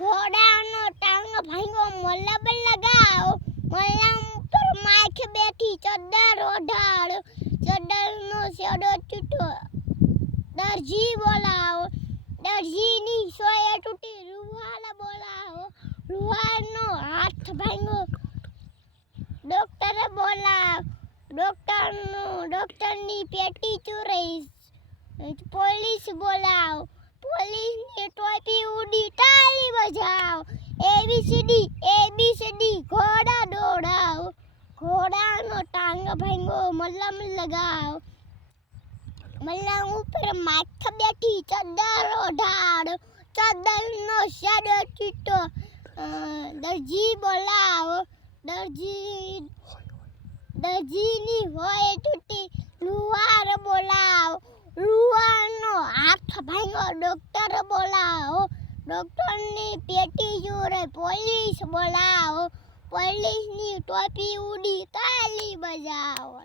ઘોડાનો ટાંગ ભાંગો મલમ લગાવો, મલમ પર માખ બેઠી ચદર ઓઢાડો, ચદરનો સેડો તૂટો દરજી બોલાવો, દરજીની સોય તૂટી રૂહાલ બોલાવો, રૂહાલનો હાથ ભાંગો ડોક્ટર બોલાવો, ડોક્ટરની પેટી ચોરાઈ પોલીસ બોલાવો, પોલીસની ટોપી ઉડી તાળી બજાવો, એબીસીડી ઘોડા દોડાવો, ઘોડાનો ટાંગ ભાંગો મલમ લગાવો, મલમ ઉપર માથ બેઠી ચદર ઓઢાડો, ચદરનો સેડો તૂટો દરજી બોલાવો, દરજીની હોય તૂટી લુહાર બોલાવો, લુહારનો હાથ ભાંગો ડોક્ટર બોલાવો, ડોક્ટરની પેટી જોડે પોલીસ બોલાવો, પોલીસની ટોપી ઉડી તાળી બજાવો.